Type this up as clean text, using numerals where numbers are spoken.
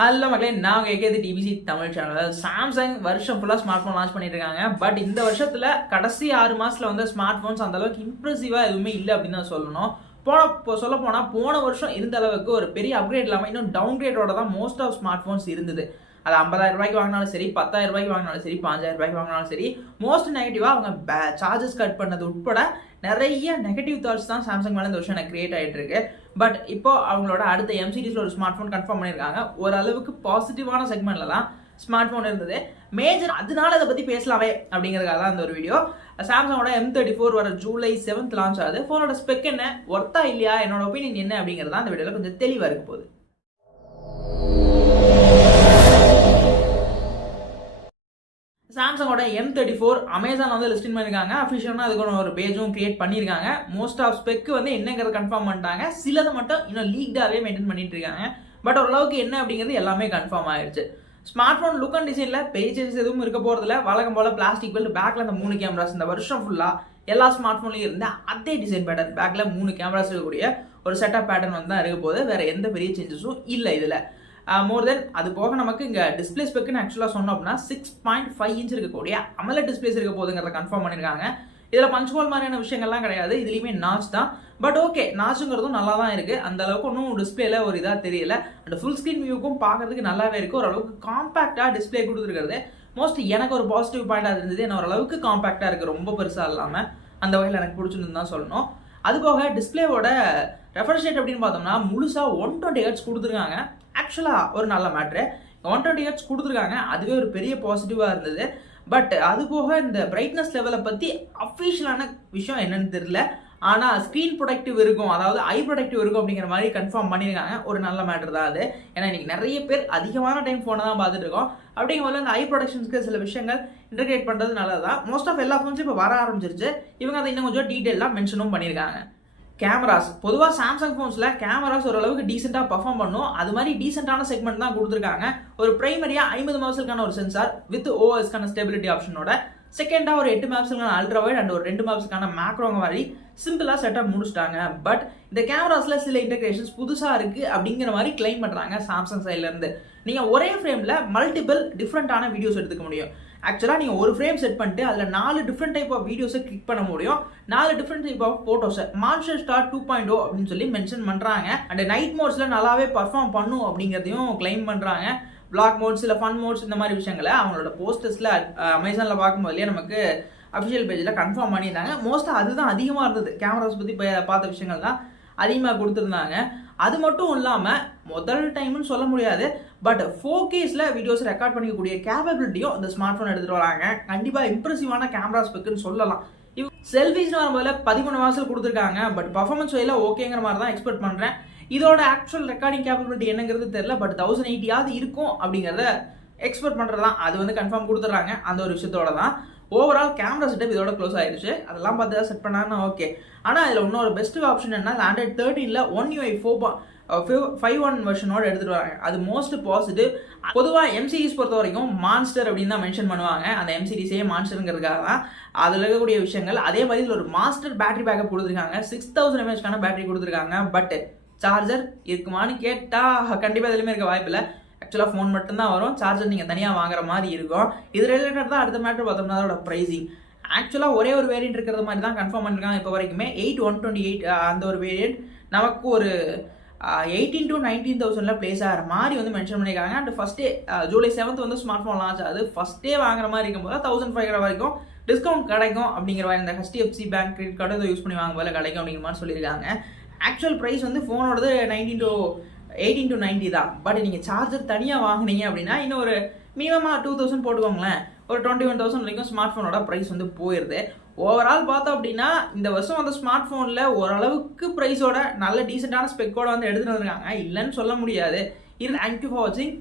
Hello மக்களே, நான் கேட்குறது டிபிசி தமிழ் சேனல். சாம்சங் வருஷம் ஃபுல்லாக ஸ்மார்ட் ஃபோன் லான்ச் பண்ணிட்டு இருக்காங்க. பட் இந்த வருஷத்தில் கடைசி 6 மாதத்தில் வந்து ஸ்மார்ட் ஃபோன்ஸ் அந்த அளவுக்கு இம்ப்ரெசிவாக எதுவுமே இல்லை அப்படின்னு தான் சொல்லணும். போன வருஷம் இருந்த அளவுக்கு ஒரு பெரிய அப்கிரேட் இல்லாமல் இன்னும் டவுன் கிரேடோட தான் மோஸ்ட் ஆஃப் ஸ்மார்ட் ஃபோன்ஸ் இருந்தது. அது 50,000 ரூபாய்க்கு வாங்கினாலும் சரி, 10,000 ரூபாய்க்கு வாங்கினாலும் சரி, 5,000 ரூபாய்க்கு வாங்கினாலும் சரி, மோஸ்ட் நெகட்டிவாக அவங்க சார்ஜஸ் கட் பண்ணது உட்பட நிறைய நெகட்டிவ் தாட்ஸ் தான் சாம்சங் மேலே இந்த வருஷம் எனக்கு கிரியேட் ஆகிட்டு இருக்கு. பட் இப்போ அவங்களோட அடுத்த M-Series ஒரு ஸ்மார்ட் ஃபோன் கன்ஃபார்ம் பண்ணியிருக்காங்க. ஓரளவுக்கு பாசிட்டிவான செக்மெண்ட்ல தான் ஸ்மார்ட் ஃபோன் இருந்தது. மேஜர் அதனால அதை பற்றி பேசலாமே அப்படிங்கிறதுக்காக தான் இந்த ஒரு வீடியோ. சாம்சங்கோட M34 வர ஜூலை 7th லான்ச் ஆகுது. ஃபோனோட ஸ்பெக் என்ன, ஒர்த்தா இல்லையா, என்னோட ஒப்பீனியன் என்ன அப்படிங்கிறது தான் இந்த வீடியோவில் கொஞ்சம் தெளிவாக இருக்க போகுது. சாம்சங்கோட M34 அமேசான் வந்து லிஸ்டிங் பண்ணியிருக்காங்க. அஃபிஷியலாக அதுக்கு ஒரு பேஜும் கிரியேட் பண்ணியிருக்காங்க. மோஸ்ட் ஆஃப் ஸ்பெக் வந்து என்னங்கிறத கன்ஃபார்ம் பண்ணிட்டாங்க. சிலது மட்டும் இன்னும் லீக்டாகவே மெயின்டைன் பண்ணிட்டு இருக்காங்க. பட் ஓரளவுக்கு என்ன அப்படிங்கிறது எல்லாமே கன்ஃபார்ம் ஆயிடுச்சு. ஸ்மார்ட் ஃபோன் லுக் அண்ட் டிசைனில் பெரிய சேஞ்சஸ் எதுவும் இருக்க போகிறதுல. வழக்கம் போல் பிளாஸ்டிக் பெல்ட், பேக்கில் அந்த 3 கேமராஸ் இந்த வருஷம் ஃபுல்லாக எல்லா ஸ்மார்ட் ஃபோன்லையும் இருந்த அதே டிசைன் பேட்டர்ன், பேக்கில் 3 கேமராஸ் இருக்கக்கூடிய ஒரு செட்டப் பேட்டர்ன் வந்து தான் இருக்க போகுது. வேறு எந்த பெரிய சேஞ்சஸும் இல்லை இதில். மோர் தென் அது போக நமக்கு இங்கே டிஸ்பிளே ஸ்பெக்குன்னு ஆக்சுவலாக சொன்னோம் அப்படின்னா 6.5 இன்ச் இருக்கக்கூடிய AMOLED டிஸ்பிளேஸ் இருக்க போகுதுங்கிறத கன்ஃபார்ம் பண்ணியிருக்காங்க. இதில் பஞ்ச்ஹோல் மாதிரியான விஷயங்கள்லாம் கிடையாது. இதுலேயுமே நாச் தான். பட் ஓகே, நாச்சுங்கிறதும் நல்லா தான் இருக்குது. அந்த அளவுக்கு ஒன்றும் டிஸ்பிளேல ஒரு இதாக தெரியல. அந்த ஃபுல் ஸ்க்ரீன் வியூக்கும் பார்க்கறதுக்கு நல்லாவே இருக்குது. ஓரளவுக்கு காம்பேக்டாக டிஸ்பிளே கொடுத்துருக்கிறது மோஸ்ட் எனக்கு ஒரு பாசிட்டிவ் பாயிண்டாக இருந்தது. ஏன்னா ஓரளவுக்கு காம்பேக்டாக இருக்குது, ரொம்ப பெருசாக இல்லாமல். அந்த வகையில் எனக்கு பிடிச்சிருந்து தான் சொல்லணும். அதுபோக டிஸ்பிளேவோட ரெஃப்ரெஷ் ரேட் அப்படின்னு பார்த்தோம்னா முழுசாக 120 Hz கொடுத்துருக்காங்க. ஆக்சுவலாக ஒரு நல்ல மேட்ரு. 120 Hz கொடுத்துருக்காங்க, அதுவே ஒரு பெரிய பாசிட்டிவாக இருந்தது. பட் அது போக இந்த பிரைட்னஸ் லெவலை பற்றி அஃபிஷியலான விஷயம் என்னன்னு தெரியல. ஆனால் ஸ்க்ரீன் ப்ரொடக்டிவ் இருக்கும், அதாவது ஐ ப்ரொடக்டிவ் இருக்கும் அப்படிங்கிற மாதிரி கன்ஃபார்ம் பண்ணியிருக்காங்க. ஒரு நல்ல மேட்ரு தான் அது. ஏன்னா இன்றைக்கி நிறைய பேர் அதிகமான டைம் ஃபோனை தான் பார்த்துட்டு இருக்கோம். அப்படிங்கும்போது அந்த ஐ ப்ரொடக்ஷன்ஸ்க்கு சில விஷயங்கள் இன்டர்கிரேட் பண்ணுறது நல்லது தான். மோஸ்ட் ஆஃப் எல்லா ஃபோன்ஸும் இப்போ வர ஆரம்பிச்சிருச்சு. இவங்க அதை இன்னும் கொஞ்சம் டீட்டெயிலாக மென்ஷனும் பண்ணியிருக்காங்க. கேமராஸ் பொதுவாக சாம்சங் ஃபோன்ஸில் கேமராஸ் ஓரளவுக்கு டீசெண்டாக பர்ஃபார்ம் பண்ணும். அது மாதிரி டீசெண்டான செக்மெண்ட் தான் கொடுத்துருக்காங்க. ஒரு பிரைமரியாக 50 மெகாபிக்சலுக்கான ஒரு சென்சார் வித் OS-க்கான ஸ்டெபிலிட்டி ஆப்ஷனோட, செகண்டாக ஒரு 8 மெகாபிக்சலுக்கான அல்ட்ரா வைட் அண்ட் ஒரு 2 மெகாபிக்சலுக்கான மேக்ரோங்க மாதிரி சிம்பிளாக செட்டப் முடிச்சிட்டாங்க. பட் இந்த கேமராஸில் சில இன்டெகிரேஷன்ஸ் புதுசாக இருக்குது அப்படிங்கிற மாதிரி கிளைம் பண்ணுறாங்க சாம்சங் சைட்லேருந்து. நீங்கள் ஒரே ஃப்ரேமில் மல்டிபிள் டிஃப்ரெண்ட்டான வீடியோஸ் எடுத்துக்க முடியும். ஆக்சுவலாக நீங்கள் ஒரு ஃப்ரேம் செட் பண்ணிட்டு அதில் 4 டிஃப்ரெண்ட் டைப் ஆஃப் வீடியோஸை கிளிக் பண்ண முடியும். 4 டிஃப்ரெண்ட் டைப் ஆஃப் ஃபோட்டோஸை மான்ஸ்டர் ஸ்டார் 2.0 அப்படின்னு சொல்லி மென்ஷன் பண்ணுறாங்க. அண்ட் நைட் மோட்ஸில் நல்லாவே பர்ஃபார்ம் பண்ணும் அப்படிங்கிறதையும் கிளைம் பண்ணுறாங்க. பிளாக் மோட்ஸ், இல்லை ஃபன் மோட்ஸ், இந்த மாதிரி விஷயங்களை அவங்களோட போஸ்டர்ஸில் அமேசானில் பார்க்கும்போதுலேயே நமக்கு அஃபிஷியல் பேஜில் கன்ஃபார்ம் பண்ணியிருந்தாங்க. மோஸ்ட்டாக அதுதான் அதிகமாக இருந்தது. கேமராஸ் பற்றி பார்த்த விஷயங்கள் தான் அதிகமாக கொடுத்துருந்தாங்க. அது மட்டும் இல்லாமல் முதல் டைம்னு சொல்ல முடியாது, பட் 4Kஸில் வீடியோஸ் ரெக்கார்ட் பண்ணிக்கக்கூடிய கேப்பபிலிட்டியும் இந்த ஸ்மார்ட் ஃபோன் எடுத்துகிட்டு வராங்க. கண்டிப்பாக இம்ப்ரெசிவான கேமரா ஸ்பெக்குன்னு சொல்லலாம். செல்ஃபிஸ்னு வரும்போது 13 வாசல் கொடுத்துருக்காங்க. பட் பர்ஃபார்மன்ஸ் வகையில் ஓகேங்கிற மாதிரி தான் எக்ஸ்பெக்ட் பண்ணுறேன். இதோட ஆக்சுவல் ரெக்கார்டிங் கேப்பபிலிட்டி என்னங்கிறது தெரியல. பட் 1080 இருக்கும் அப்படிங்கிறத எக்ஸ்பெக்ட் பண்ணுறது தான். அது வந்து கன்ஃபார்ம் கொடுத்துட்றாங்க. அந்த ஒரு விஷயத்தோட தான் ஓவரால் கேமரா செட்டப் இதோட க்ளோஸ் ஆயிடுச்சு. அதெல்லாம் பார்த்து தான் செட் பண்ணாங்கன்னா ஓகே. ஆனால் இதில் இன்னொரு பெஸ்ட் ஆப்ஷன் என்ன, Android 13ல் One UI 4.51 வெர்ஷனோட எடுத்துகிட்டு வராங்க. அது மோஸ்ட் பாசிட்டிவ். பொதுவாக M-Series பொறுத்த வரைக்கும் மான்ஸ்டர் அப்படின்னு தான் மென்ஷன் பண்ணுவாங்க. அந்த M-Seriesே மான்ஸ்டருங்கிறதுக்காக தான் அதில் இருக்கக்கூடிய விஷயங்கள். அதே மாதிரி இதில் ஒரு மாஸ்டர் பேட்டரி பேக்கப் கொடுத்துருக்காங்க. 6000 mAh பேட்டரி கொடுத்துருக்காங்க. பட் சார்ஜர் இருக்குமான்னு கேட்டால் கண்டிப்பாக எதுலையுமே இருக்க வாய்ப்பில்லை. ஆக்சுவலாக ஃபோன் மட்டும்தான் வரும், சார்ஜர் நீங்கள் தனியாக வாங்குற மாதிரி இருக்கும். இது ரிலேட்டட் தான் அடுத்த மேட்டர் பார்த்தோம்னா அதோட ப்ரைஸிங். ஆக்சுவலாக ஒரே ஒரு வேரியன்ட் இருக்கிறது மாதிரி தான் கன்ஃபார்ம் பண்ணியிருக்காங்க இப்போ வரைக்குமே. 8,128 அந்த ஒரு வேரியன்ட் நமக்கு ஒரு 18,000 to 19,000 பிளேஸ் ஆகிற மாதிரி வந்து மென்ஷன் பண்ணியிருக்காங்க. அண்ட் ஃபஸ்ட்டே ஜூலை 7th வந்து ஸ்மார்ட் ஃபோன் லான்ச் ஆகுது. ஃபஸ்ட்டே வாங்குற மாதிரி இருக்கும்போது 1,500 வரைக்கும் டிஸ்கவுண்ட் கிடைக்கும் அப்படிங்கிற மாதிரி, இந்த HDFC பேங்க் கிரெடிட் கார்டு இதை யூஸ் பண்ணி வாங்க போல கிடைக்கும் அப்படிங்கிற மாதிரி சொல்லியிருக்காங்க. ஆக்சுவல் ப்ரைஸ் வந்து ஃபோனோடது 18 to 90 தான். பட் நீங்கள் சார்ஜர் தனியாக வாங்கினீங்க அப்படின்னா இன்னும் ஒரு மினிமமாக 2,000 போட்டுக்கோங்களேன். ஒரு 21,000 வரைக்கும் ஸ்மார்ட் ஃபோனோட ப்ரைஸ் வந்து போயிடுது. ஓவரால் பார்த்தோம் அப்படின்னா இந்த வருஷம் வந்து ஸ்மார்ட் ஃபோனில் ஓரளவுக்கு ப்ரைஸோட நல்ல டீசெண்டான ஸ்பெக்கோட வந்து எடுத்துகிட்டு வந்திருக்காங்க. இல்லைன்னு சொல்ல முடியாது. தேங்க்யூ ஃபார் வாட்சிங்.